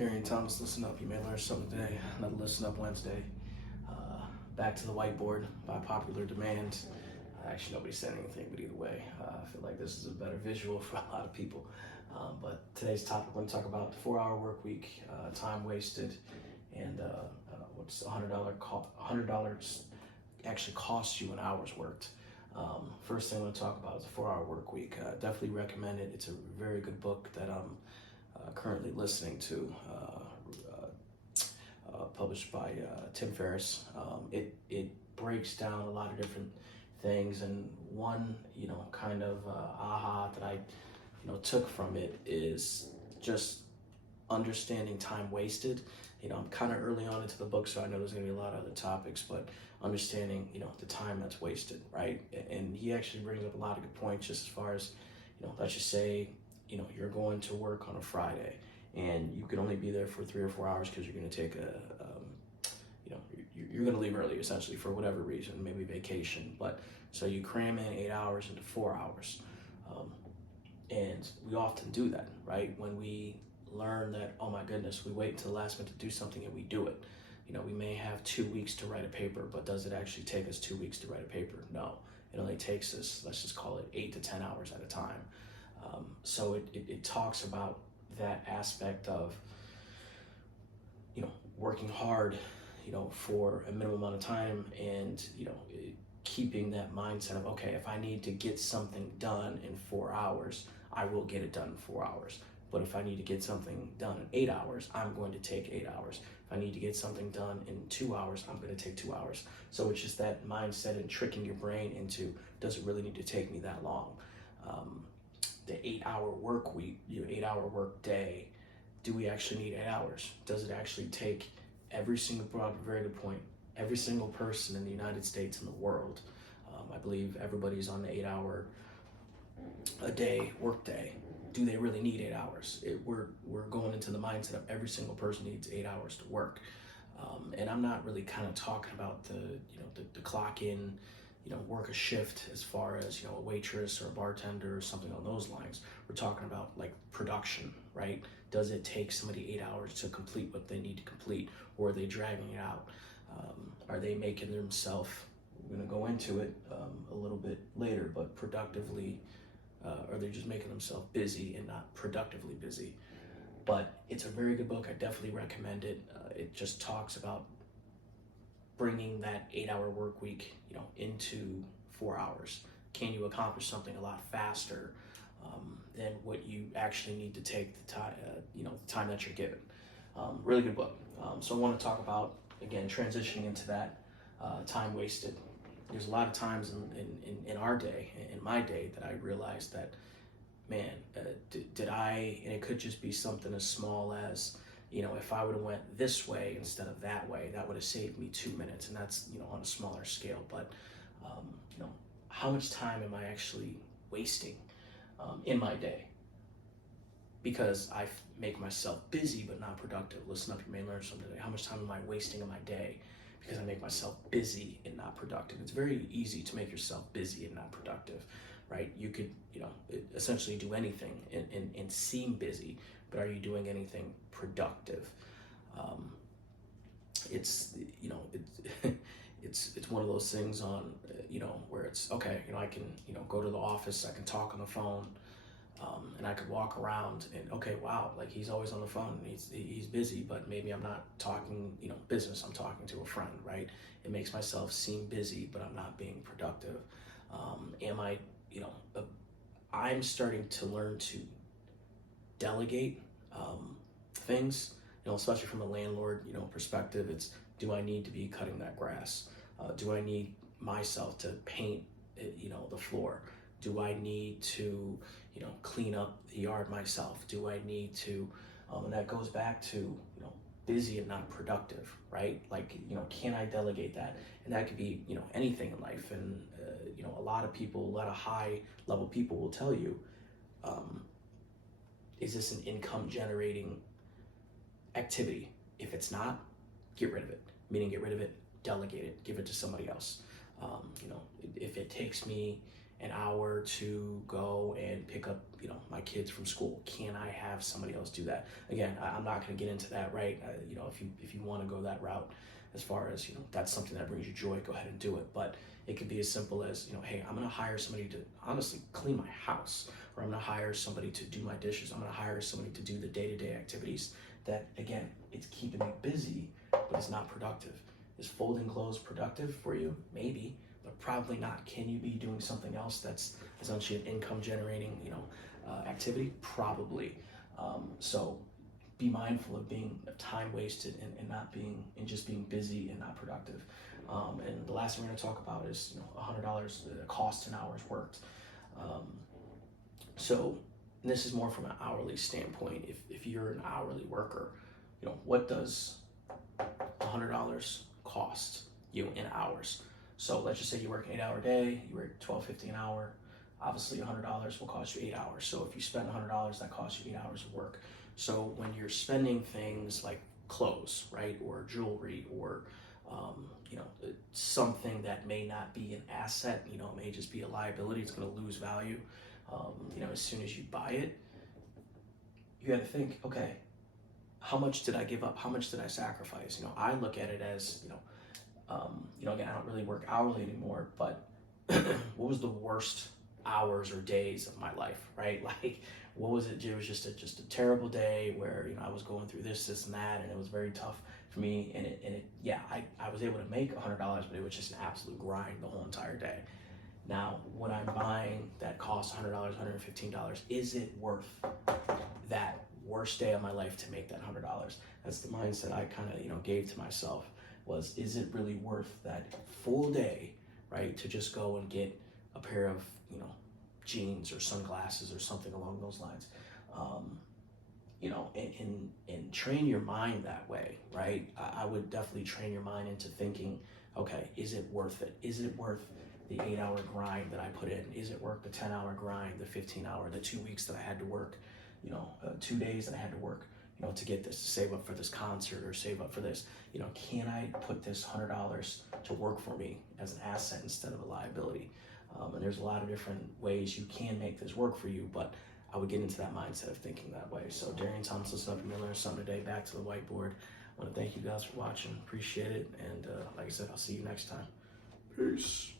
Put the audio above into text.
Darian Thomas, listen up. You may learn something today. Another Listen Up Wednesday. Back to the whiteboard by popular demand. Actually, nobody said anything, but either way, I feel like this is a better visual for a lot of people. But today's topic, we're going to talk about the 4-hour work week, time wasted, and what's $100 actually costs you in hours worked. First thing I want to talk about is the 4-hour work week. Definitely recommend it. It's a very good book that I'm currently listening to, published by Tim Ferriss. It breaks down a lot of different things, and one kind of aha that I took from it is just understanding time wasted. I'm kind of early on into the book, so I know there's going to be a lot of other topics, but understanding the time that's wasted, right? And he actually brings up a lot of good points, just as far as let's just say you're going to work on a Friday and you can only be there for 3 or 4 hours because you're going to take you're going to leave early, essentially, for whatever reason, maybe vacation. But so you cram in 8 hours into 4 hours. And we often do that, right? When we learn that, oh my goodness, we wait until the last minute to do something and we do it. We may have 2 weeks to write a paper, but does it actually take us 2 weeks to write a paper? No, it only takes us, let's just call it 8 to 10 hours at a time. So it talks about that aspect of, working hard, for a minimum amount of time, and, keeping that mindset of, okay, if I need to get something done in 4 hours, I will get it done in 4 hours. But if I need to get something done in 8 hours, I'm going to take 8 hours. If I need to get something done in 2 hours, I'm going to take 2 hours. So it's just that mindset and tricking your brain into, does it really need to take me that long? The 8-hour work week, 8-hour work day, do we actually need 8 hours? Does it actually take every single, very good point, every single person in the United States and the world? I believe everybody's on the 8-hour a day work day. Do they really need 8 hours? We're going into the mindset of every single person needs 8 hours to work. And I'm not really kind of talking about the clock in, work a shift as far as, a waitress or a bartender or something on those lines. We're talking about like production, right? Does it take somebody 8 hours to complete what they need to complete, or are they dragging it out? Are they making themselves, we're going to go into it a little bit later, but productively, or they're just making themselves busy and not productively busy? But it's a very good book. I definitely recommend it. It just talks about bringing that 8-hour work week, into 4 hours. Can you accomplish something a lot faster than what you actually need to take the time, the time that you're given? Really good book. So I want to talk about, again, transitioning into that time wasted. There's a lot of times in our day, in my day, that I realized that, man, did I, and it could just be something as small as, if I would have went this way instead of that way, that would have saved me 2 minutes. And that's, on a smaller scale. But, how much time am I actually wasting in my day? Because I make myself busy but not productive. Listen up, you may learn something today. How much time am I wasting in my day because I make myself busy and not productive? It's very easy to make yourself busy and not productive, right? You could, essentially do anything and seem busy, but are you doing anything productive? It's, it's one of those things on, where it's, okay, I can, go to the office, I can talk on the phone, and I could walk around and, okay, wow, like he's always on the phone, he's busy, but maybe I'm not talking, business, I'm talking to a friend, right? It makes myself seem busy, but I'm not being productive. Am I, I'm starting to learn to delegate things, especially from a landlord, perspective. It's, do I need to be cutting that grass? Do I need myself to paint, the floor? Do I need to, clean up the yard myself? Do I need to, and that goes back to, busy and not productive, right? Like, can I delegate that? And that could be, anything in life. And, a lot of people, a lot of high level people will tell you, is this an income generating activity? If it's not, get rid of it. Meaning, get rid of it, delegate it, give it to somebody else. If it takes me an hour to go and pick up, my kids from school? Can I have somebody else do that? Again, I'm not going to get into that, right? If you want to go that route, as far as, that's something that brings you joy, go ahead and do it. But it could be as simple as, hey, I'm going to hire somebody to honestly clean my house, or I'm going to hire somebody to do my dishes. I'm going to hire somebody to do the day-to-day activities that, again, it's keeping me busy, but it's not productive. Is folding clothes productive for you? Maybe, but probably not. Can you be doing something else that's essentially an income generating, activity? Probably. So be mindful of being time wasted and just being busy and not productive. And the last thing we're going to talk about is, $100 cost an hour's worked. So this is more from an hourly standpoint. If you're an hourly worker, what does $100 cost you in hours? So let's just say you work an 8-hour day, you work $12.50 an hour. Obviously, $100 will cost you 8 hours. So if you spend $100, that costs you 8 hours of work. So when you're spending things like clothes, right, or jewelry, or something that may not be an asset, it may just be a liability, it's going to lose value. As soon as you buy it, you got to think, okay, how much did I give up? How much did I sacrifice? I look at it as, again, I don't really work hourly anymore, but what was the worst hours or days of my life, right? Like, what was it? It was just a terrible day where, I was going through this and that, and it was very tough for me. I was able to make $100, but it was just an absolute grind the whole entire day. Now, what I'm buying that costs $100, $115, is it worth that worst day of my life to make that $100? That's the mindset I kind of, gave to myself, was, is it really worth that full day, right, to just go and get a pair of, jeans or sunglasses or something along those lines? And train your mind that way, right? I would definitely train your mind into thinking, okay, is it worth it? Is it worth the 8-hour grind that I put in? Is it worth the 10-hour grind, the 15-hour, the 2 weeks that I had to work, 2 days that I had to work, to get this, to save up for this concert or save up for this? Can I put this $100 to work for me as an asset instead of a liability? And there's a lot of different ways you can make this work for you, but I would get into that mindset of thinking that way. So Darian Thomas, listen up, you're gonna learn something today. Back to the whiteboard. I want to thank you guys for watching. Appreciate it. And like I said, I'll see you next time. Peace.